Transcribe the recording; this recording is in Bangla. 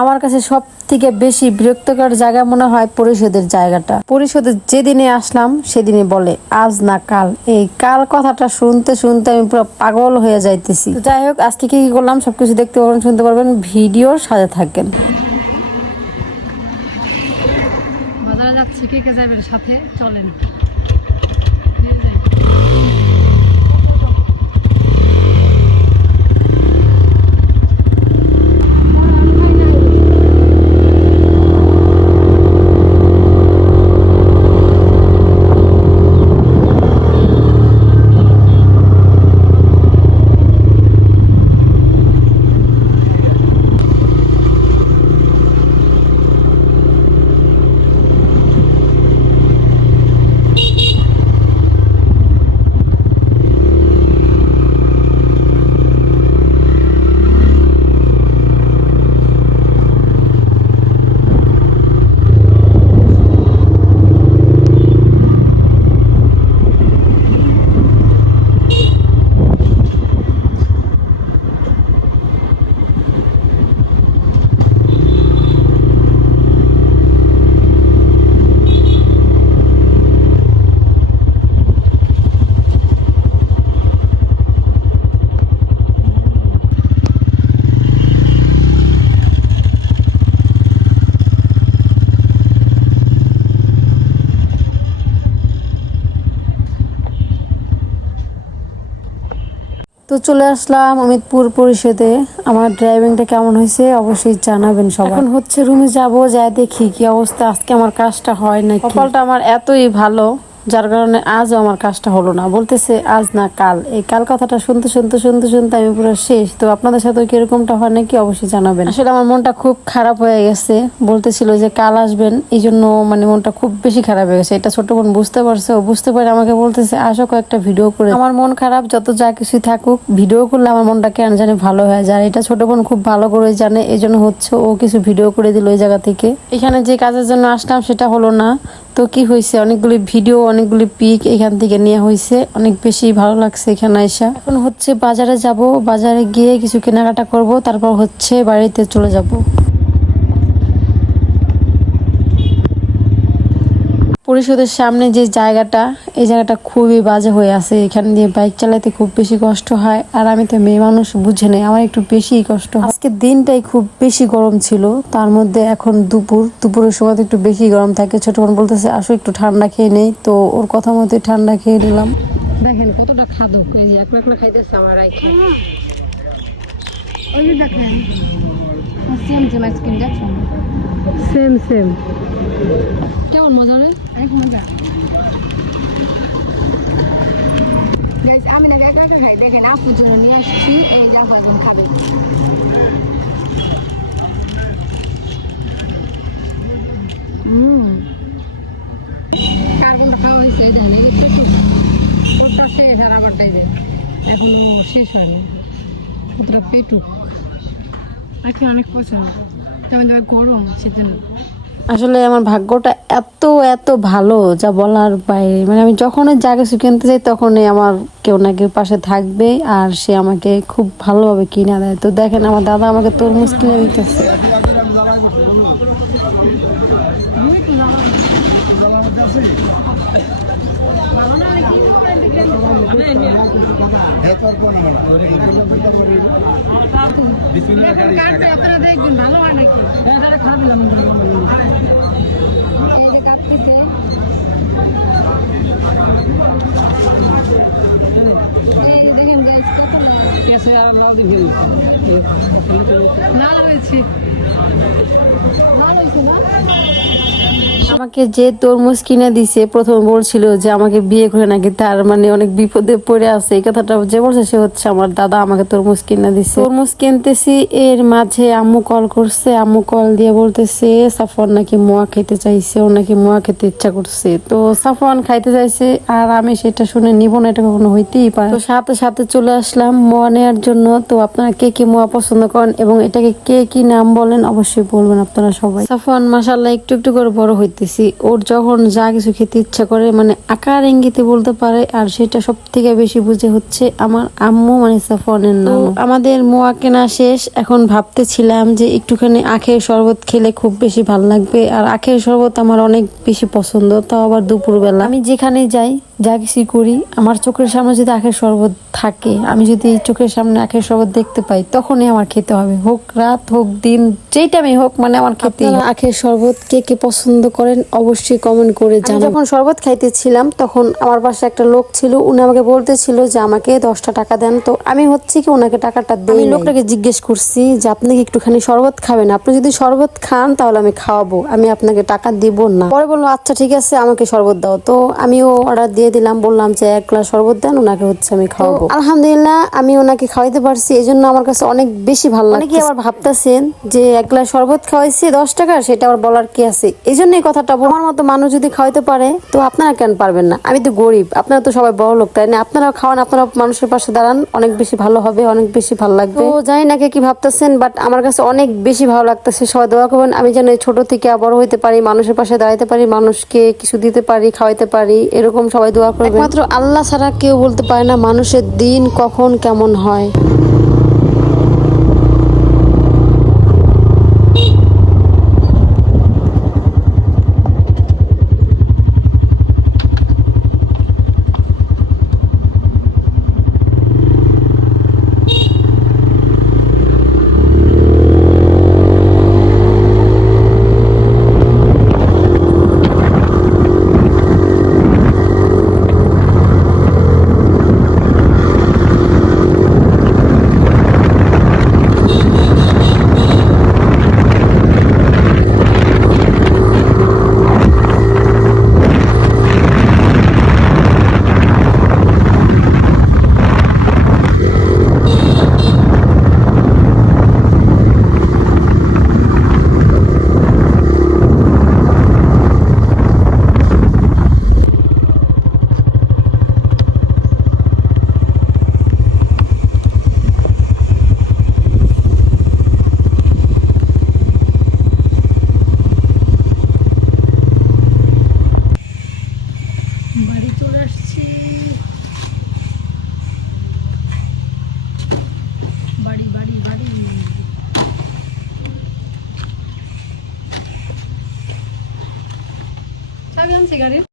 আমার কাছে সব থেকে বেশি বিরক্তকর জায়গা মনে হয় পরিষদের জায়গাটা। পরিষদের যেদিনে আসলাম সেদিনে বলে আজ না কাল, এই কাল কথাটা শুনতে শুনতে আমি পুরো পাগল হয়ে যাইতেছি। যাই হোক, আজকে কি কি করলাম সবকিছু দেখতে পারবেন, শুনতে পারবেন, ভিডিওর সাথে থাকেন। বাজারে যাচ্ছি, কে কে যাবেন সাথে চলেন। তো চলে আসলাম অমিতপুর পরিষদে। আমার ড্রাইভিংটা কেমন হয়েছে অবশ্যই জানাবেন সবাই। এখন হচ্ছে রুমে যাব, যাই দেখি কি অবস্থা। আজকে আমার কাজটা হয় না, কপালটা আমার এতই ভালো যার কারণে আজও আমার কাজটা হলো না। বলতেছে আজ না কাল, এই কাল কথাটা শুনতে শুনতে শুনতে শুনতে আমি পুরো শেষ। তো আপনাদের সাথে কিরকমটা হয় নাকি অবশ্যই জানাবেন। আসলে আমার মনটা খুব খারাপ হয়ে গেছে, বলতেছিল যে কাল আসবেন, এই জন্য মানে মনটা খুব বেশি খারাপ হয়ে গেছে। এটা ছোট বোন বুঝতে পারছে, ও বুঝতে পারে আমাকে বলতেছে আসো কয়েকটা ভিডিও করে। আমার মন খারাপ যত যা কিছুই থাকুক, ভিডিও করলে আমার মনটা কেন জানি ভালো হয়ে যায়। এটা ছোট বোন খুব ভালো করে জানে, এই জন্য হচ্ছে ও কিছু ভিডিও করে দিল ওই জায়গা থেকে। এখানে যে কাজের জন্য আসলাম সেটা হলো না, তো কি হয়েছে অনেকগুলি ভিডিও অনেকগুলি পিক এখান থেকে নেওয়া হয়েছে, অনেক বেশি ভালো লাগছে এখানে এসে। এখন হচ্ছে বাজারে যাব, বাজারে গিয়ে কিছু কেনাকাটা করব, তারপর হচ্ছে বাড়িতে চলে যাব। পরিষদের সামনে যে জায়গাটা, এই জায়গাটা খুবই বাজে হয়ে আছে। এখান দিয়ে বাইক চালাতে খুব বেশি কষ্ট হয়, আর আমি তো মেয়ে মানুষ, বুঝে নেই, আমার একটু বেশি কষ্ট। আজকে দিনটাই খুব বেশি গরম ছিল, তার মধ্যে এখন দুপুরের সময় তো একটু বেশি গরম থাকে। ছোট বোন বলতেছে আসো একটু ঠান্ডা খেয়ে নেই, তো ওর কথা মতো ঠান্ডা খেয়ে নিলাম। দেখেন কতটা খাদক, এই যে একলা একলা খাইতেছে আমার রাইখা। ওই যে দেখেন সেম সেম আইসক্রিম, দেখছেন সেম সেম, কেমন মজা রে, অনেক মজা। গাইস আমি না একা একা খাই, দেখেন আপুর জন্য নিয়ে আসছি, এই যা ভাজন খাবে। কার্বন খাওয়া হয়েছে, এই দেখেন এই ওটা শেষ, আর আমারটাই দেন এখনো শেষ হয়নি, ওটা পেটুক। আজকে অনেক পছন্দ, তেমন গরম সেজন্য। আসলে আমার ভাগ্যটা এত এত ভালো যা বলার বাইরে। মানে আমি যখনই যা কিছু কিনতে যাই তখনই আমার কেউ না কেউ পাশে থাকবে, আর সে আমাকে খুব ভালোভাবে কিনে দেয়। তো দেখেন আমার দাদা আমাকে তরমুজ কিনে দিতেছে। আপনারা দেখবেন ভালো হয় নাকি, খারাপ এই যে কাটতেছে। দেখেন লাল হয়েছে, লাল হয়েছে না। আমাকে যে তরমুজ কিনে দিছে প্রথমে বলছিল যে আমাকে বিয়ে করে নাকি তার মানে অনেক বিপদে পড়ে আছে, এই কথাটা যে বলছে সে হচ্ছে আমার দাদা। আমাকে তরমুজ কিনে দিছে, তরমুজ কিনতেছি, এর মাঝে আম্মু কল করছে। আম্মু কল দিয়ে বলতেছে সাফওয়ান নাকি মোয়া খেতে চাইছে, ও নাকি মোয়া খেতে ইচ্ছা করছে। তো সাফওয়ান খাইতে চাইছে আর আমি সেটা শুনে নিব না, এটা কখনো হইতেই পারে। তো সাথে সাথে চলে আসলাম মোয়া নেওয়ার জন্য। তো আপনারা কে কে মোয়া পছন্দ করেন এবং এটাকে কে কি নাম বলেন অবশ্যই বলবেন আপনারা সবাই। সাফওয়ান মাশাআল্লাহ একটু একটু করে বড় হইতেছে। করতেছি। ওর যখন যা কিছু খেতে ইচ্ছা করে মানে আকার ইঙ্গিতে বলতে পারে, আর সেটা সব থেকে বেশি বুঝে হচ্ছে আমার আম্মু মানে সাফওয়ানের নানু। আমাদের মোয়া কেনা শেষ, এখন ভাবতেছিলাম যে একটুখানি আখের শরবত খেলে খুব বেশি ভালো লাগবে। আর আখের শরবত আমার অনেক বেশি পছন্দ, তাও আবার দুপুরবেলা। আমি যেখানে যাই যা কিছু করি, আমার চোখের সামনে যদি আখের শরবত থাকে, আমি যদি চোখের সামনে আখের শরবত দেখতে পাই, তখনই আমার খেতে হবে, হোক রাত হোক দিন, যেই টাইমে হোক, মানে আমার খেতে। আখের শরবত কে কে পছন্দ করেন অবশ্যই কমেন্ট করে জানান। যখন শরবত খাইতেছিলাম তখন আমার পাশে একটা লোক ছিল, উনি আমাকে বলতেছিল যে আমাকে 10টা টাকা দেন। তো আমি হচ্ছে কি ওনাকে টাকাটা দেই। লোকটাকে জিজ্ঞেস করছি যে আপনি কি একটুখানি শরবত খাবেন, আপনি যদি শরবত খান তাহলে আমি খাওয়াবো, আমি আপনাকে টাকা দিব না। পরে বললো আচ্ছা ঠিক আছে আমাকে শরবত দাও। তো আমিও অর্ডার দিয়ে দিলাম, বললাম যে 1 গ্লাস শরবত দেন, ওনাকে হচ্ছে আমি খাওয়াবো। আলহামদুলিল্লাহ আমি ওনাকে খাওয়াইতে পারছি, এই জন্য আমার কাছে অনেক বেশি ভালো লাগে। অনেকে আবার ভাবতেছেন যে 1 গ্লাস শরবত খাওয়াইছি 10 টাকা, সেটা আবার বলার কি আছে। এই জন্য এই কথাটা, আমার মতো মানুষ যদি খাওয়াইতে পারে তো আপনারা কেন পারবেন না? আমি তো গরিব, আপনারা তো সবাই বড় লোক, তাই না? আপনারাও খাওয়ান, আপনারা মানুষের পাশে দাঁড়ান, অনেক বেশি ভালো হবে, অনেক বেশি ভালো লাগবে। তো জানি না কে কি ভাবতেছেন, বাট আমার কাছে অনেক বেশি ভালো লাগতেছে। সবাই দোয়া করবেন আমি যেন ছোট থেকে বড় হইতে পারি, মানুষের পাশে দাঁড়াইতে পারি, মানুষকে কিছু দিতে পারি, খাওয়াইতে পারি, এরকম সবাই দোয়া করবেন। একমাত্র আল্লাহ ছাড়া কেউ বলতে পারে না মানুষের দিন কখন কেমন হয়। বাড়ি চলে আসছি, বাড়ি বাড়ি বাড়ি। চাবি আনছি গাড়ির।